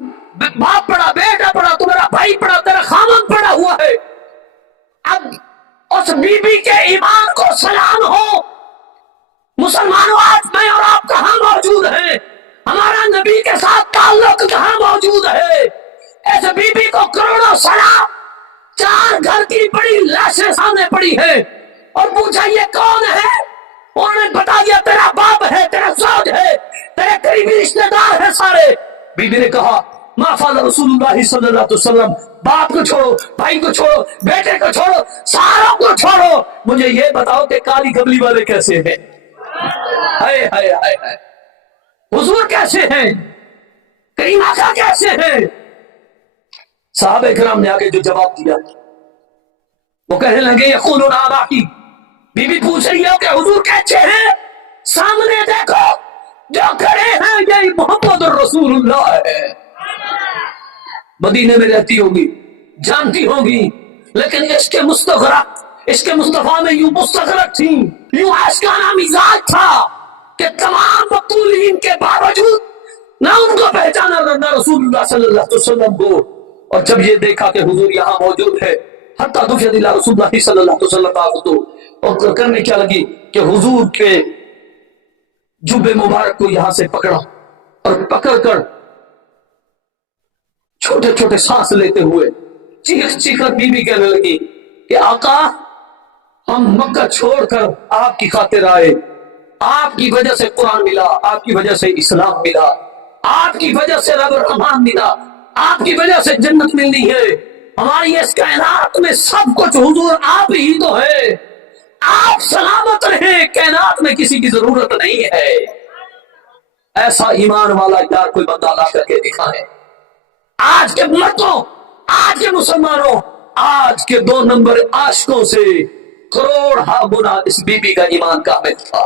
बाप पड़ा, बेटा पड़ा, तुम्हारा भाई पड़ा, तेरा खामन पड़ा हुआ है। अब उस बीबी के ईमान को सलाम हो। मुसलमानों, आज मैं और आप कहां मौजूद हैं? हमारा नबी के साथ ताल्लुक कहां मौजूद है? ऐसे बीबी को करोड़ों सलाम। 4 घर की बड़ी लाशें सामने पड़ी है और पूछा ये कौन है? उन्होंने बता दिया तेरा बाप है, तेरा सौज है, तेरे करीबी रिश्तेदार है सारे। बीबी ने कहा माफाल रसूलुल्लाह सल्लल्लाहु अलैहि वसल्लम, बाप को छोड़ो, भाई को छोड़ो, बेटे को छोड़ो, सारों को छोड़ो, मुझे ये बताओ कि काली कमली वाले कैसे हैं? हाय हाय हाय हाय, हुजूर कैसे हैं? करीम आका कैसे हैं? साहबे किराम ने आगे जो जवाब दिया वो कहने लगे यक़ूलून आबाकी। बीबी पूछ रही है कि हुजूर कैसे हैं? सामने देखो जो खड़े हैं ये मोहम्मद रसूलुल्लाह है। मदीने में रहती होगी, जानती होगी, लेकिन इसके मुस्तफा में यूं मुस्तगरक थी, यूं आशिकाना मिजाज था कि तमाम मक़बूलीन के बावजूद ना उनको पहचाना ना रसूलुल्लाह सल्लल्लाहु अलैहि वसल्लम को। और जब ये देखा कि हुजूर यहाँ मौजूद है, हत्ता दुफ़िया इला रसूलुल्लाह सल्लल्लाहु अलैहि वसल्लम, और करने क्या लगी कि हुजूर के जुब्बे मुबारक को यहां से पकड़ा और पकड़कर छोटे छोटे सांस लेते हुए चीख चीखकर बीबी कहने लगी कि आका, हम मक्का छोड़कर आपकी खातिर आए, आपकी वजह से कुरान मिला, आपकी वजह से इस्लाम मिला, आपकी वजह से रब रहमान मिला, आपकी वजह से जन्नत मिलनी है। हमारी इस कायनात में सब कुछ हुजूर आप ही तो है। आप सलामत रहे, कायनात में किसी की जरूरत नहीं है। ऐसा ईमान वाला यार कोई बंदा ला करके दिखाए। आज के मर्दों, आज के मुसलमानों, आज के 2 नंबर आशिकों से करोड़ गुना इस बीबी का ईमान कामिल था।